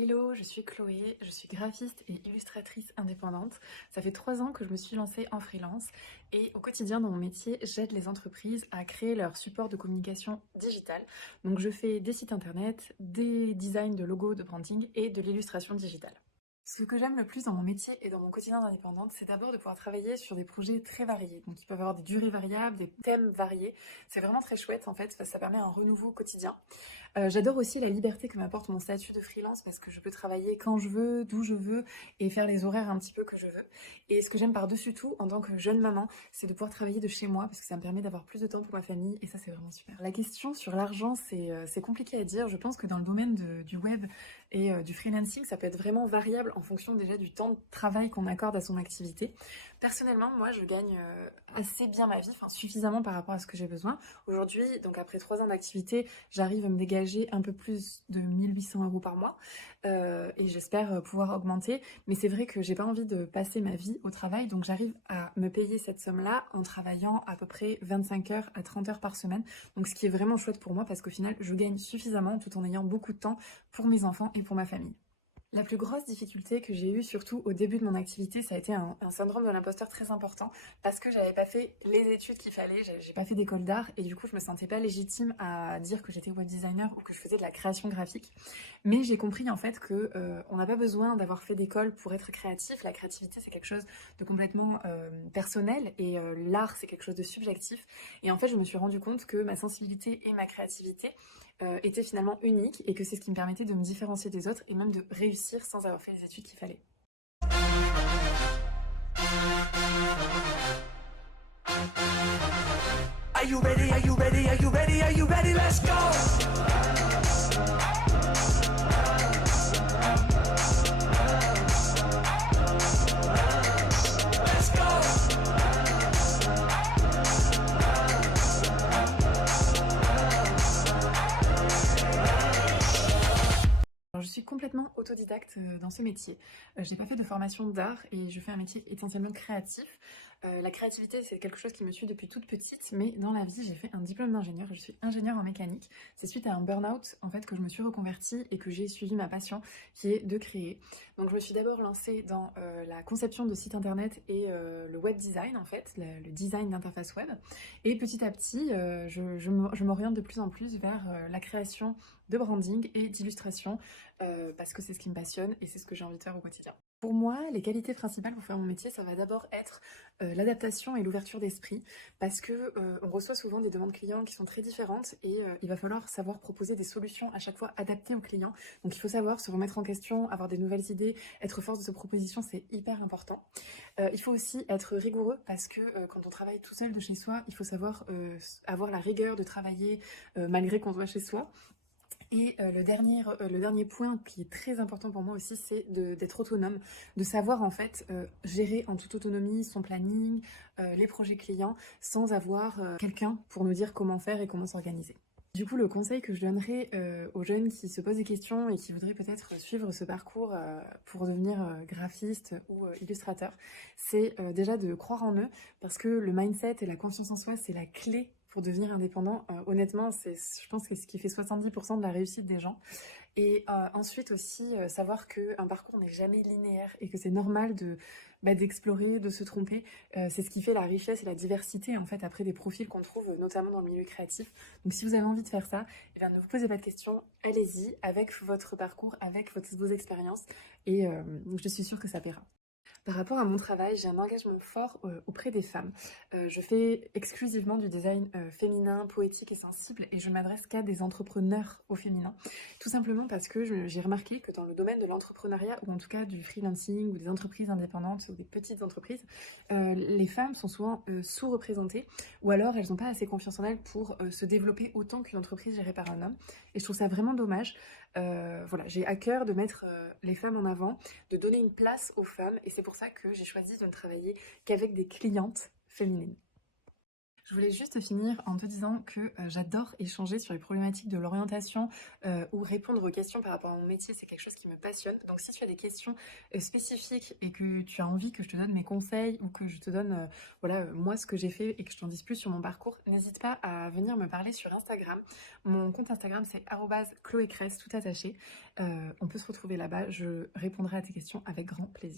Hello, je suis Chloé, je suis graphiste et illustratrice indépendante. Ça fait 3 ans que je me suis lancée en freelance et au quotidien dans mon métier, j'aide les entreprises à créer leur support de communication digitale. Donc je fais des sites internet, des designs de logos, de branding et de l'illustration digitale. Ce que j'aime le plus dans mon métier et dans mon quotidien d'indépendante, c'est d'abord de pouvoir travailler sur des projets très variés. Donc, ils peuvent avoir des durées variables, des thèmes variés. C'est vraiment très chouette en fait, parce que ça permet un renouveau quotidien. J'adore aussi la liberté que m'apporte mon statut de freelance parce que je peux travailler quand je veux, d'où je veux et faire les horaires un petit peu que je veux. Et ce que j'aime par-dessus tout en tant que jeune maman, c'est de pouvoir travailler de chez moi parce que ça me permet d'avoir plus de temps pour ma famille et ça c'est vraiment super. La question sur l'argent, c'est compliqué à dire. Je pense que dans le domaine du web et du freelancing, ça peut être vraiment variable en fonction déjà du temps de travail qu'on accorde à son activité. Personnellement, moi je gagne assez bien ma vie, enfin suffisamment par rapport à ce que j'ai besoin. Aujourd'hui, donc après 3 ans d'activité, j'arrive à me dégager un peu plus de 1 800 € par mois et j'espère pouvoir augmenter. Mais c'est vrai que j'ai pas envie de passer ma vie au travail, donc j'arrive à me payer cette somme-là en travaillant à peu près 25 heures à 30 heures par semaine. Donc ce qui est vraiment chouette pour moi parce qu'au final, je gagne suffisamment tout en ayant beaucoup de temps pour mes enfants et pour ma famille. La plus grosse difficulté que j'ai eue, surtout au début de mon activité, ça a été un syndrome de l'imposteur très important parce que j'avais pas fait les études qu'il fallait, j'ai pas fait d'école d'art et du coup je me sentais pas légitime à dire que j'étais web designer ou que je faisais de la création graphique. Mais j'ai compris en fait que on n'a pas besoin d'avoir fait d'école pour être créatif. La créativité c'est quelque chose de complètement personnel et l'art c'est quelque chose de subjectif. Et en fait je me suis rendu compte que ma sensibilité et ma créativité était finalement unique et que c'est ce qui me permettait de me différencier des autres et même de réussir sans avoir fait les études qu'il fallait. Are you ready? Are you ready? Are you ready? Are you ready? Let's go! Let's go! Alors, je suis complètement autodidacte dans ce métier. Je n'ai pas fait de formation d'art et je fais un métier essentiellement créatif. La créativité, c'est quelque chose qui me suit depuis toute petite, mais dans la vie, j'ai fait un diplôme d'ingénieur. Je suis ingénieure en mécanique. C'est suite à un burn-out en fait que je me suis reconvertie et que j'ai suivi ma passion, qui est de créer. Donc, je me suis d'abord lancée dans la conception de sites internet et le web design en fait, le design d'interface web. Et petit à petit, je m'oriente de plus en plus vers la création de branding et d'illustration parce que c'est ce qui me passionne et c'est ce que j'ai envie de faire au quotidien. Pour moi, les qualités principales pour faire mon métier, ça va d'abord être l'adaptation et l'ouverture d'esprit parce que on reçoit souvent des demandes clients qui sont très différentes et il va falloir savoir proposer des solutions à chaque fois adaptées aux clients. Donc il faut savoir se remettre en question, avoir des nouvelles idées, être force de sa proposition, c'est hyper important. Il faut aussi être rigoureux parce que quand on travaille tout seul de chez soi, il faut savoir avoir la rigueur de travailler malgré qu'on soit chez soi. Et le dernier point qui est très important pour moi aussi, c'est d'être autonome, de savoir en fait gérer en toute autonomie son planning, les projets clients, sans avoir quelqu'un pour nous dire comment faire et comment s'organiser. Du coup, le conseil que je donnerais aux jeunes qui se posent des questions et qui voudraient peut-être suivre ce parcours pour devenir graphiste ou illustrateur, c'est déjà de croire en eux parce que le mindset et la confiance en soi, c'est la clé pour devenir indépendant. Honnêtement, je pense que c'est ce qui fait 70% de la réussite des gens. Et ensuite aussi, savoir qu'un parcours n'est jamais linéaire et que c'est normal d'explorer, de se tromper. C'est ce qui fait la richesse et la diversité en fait après des profils qu'on trouve notamment dans le milieu créatif. Donc si vous avez envie de faire ça, eh bien, ne vous posez pas de questions, allez-y avec votre parcours, avec vos expériences et je suis sûre que ça paiera. Par rapport à mon travail, j'ai un engagement fort auprès des femmes. Je fais exclusivement du design féminin, poétique et sensible et je ne m'adresse qu'à des entrepreneurs au féminin. Tout simplement parce que j'ai remarqué que dans le domaine de l'entrepreneuriat ou en tout cas du freelancing ou des entreprises indépendantes ou des petites entreprises, les femmes sont souvent sous-représentées ou alors elles n'ont pas assez confiance en elles pour se développer autant qu'une entreprise gérée par un homme. Et je trouve ça vraiment dommage. Voilà, j'ai à cœur de mettre les femmes en avant, de donner une place aux femmes et c'est pour ça que j'ai choisi de ne travailler qu'avec des clientes féminines. Je voulais juste finir en te disant que j'adore échanger sur les problématiques de l'orientation ou répondre aux questions par rapport à mon métier, c'est quelque chose qui me passionne. Donc si tu as des questions spécifiques et que tu as envie que je te donne mes conseils ou que je te donne voilà, moi ce que j'ai fait et que je t'en dise plus sur mon parcours, n'hésite pas à venir me parler sur Instagram. Mon compte Instagram c'est @chloécresse tout attaché. On peut se retrouver là-bas, je répondrai à tes questions avec grand plaisir.